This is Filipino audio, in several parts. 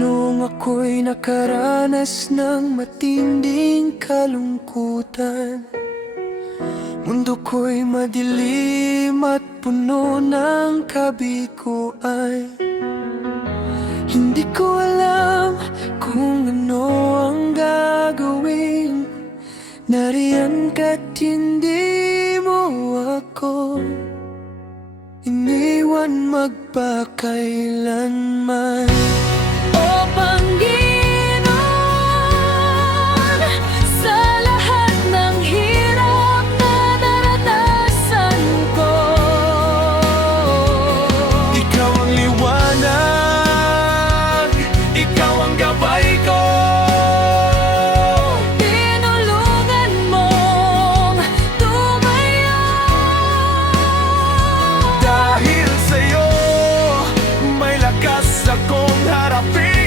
Noong ako'y nakaranas ng matinding kalungkutan, mundo ko'y madilim at puno ng kabiguan. Hindi ko alam kung ano ang gagawin. Nariyan ka't hindi mo ako iniwan magpakailanman. O Panginoon, sa lahat ng hirap na naranasan ko, Ikaw ang liwanag, Ikaw ang gabay ko. Tinulungan mong tumayo. Dahil sa'yo, may lakas akong harapin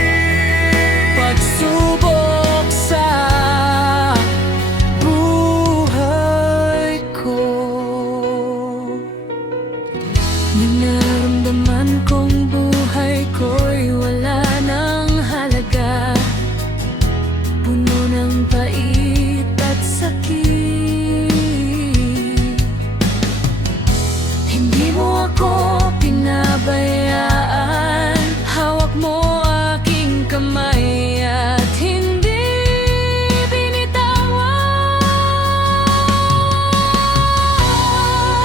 pagsubok sa buhay ko. Nang naramdaman kong buhay ko'y wala ng halaga, puno ng pait at sakit, hindi mo ako pinabayaan. Hawak mo aking kamay at hindi binitawan.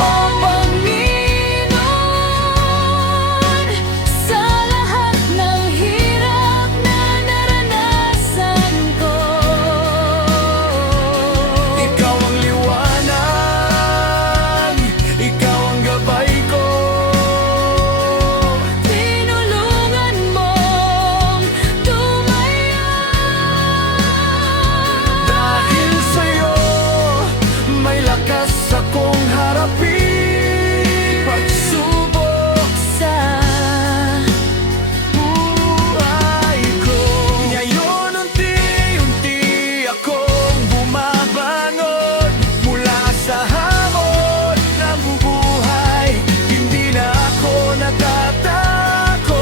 O Panginoon, sa lahat ng hirap na naranasan ko, Ikaw ang liwanag, Ikaw ang gabay ko. Tinulungan mong tumayo. Dahil sa'yo, may lakas akong harapin pagsubok sa buhay ko. Ngayon unti-unti akong bumabangon mula sa hamon ng bubuhay. Hindi na ako natatakot,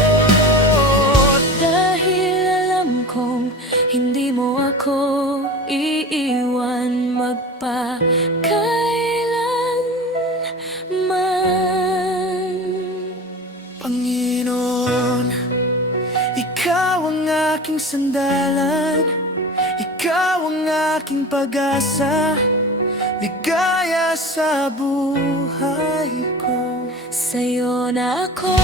dahil alam kong hindi mo ako iiwan magpakailanman. Panginoon, Ikaw ang aking sandalan, Ikaw ang aking pag-asa, ligaya sa buhay ko. Sa'yo na ako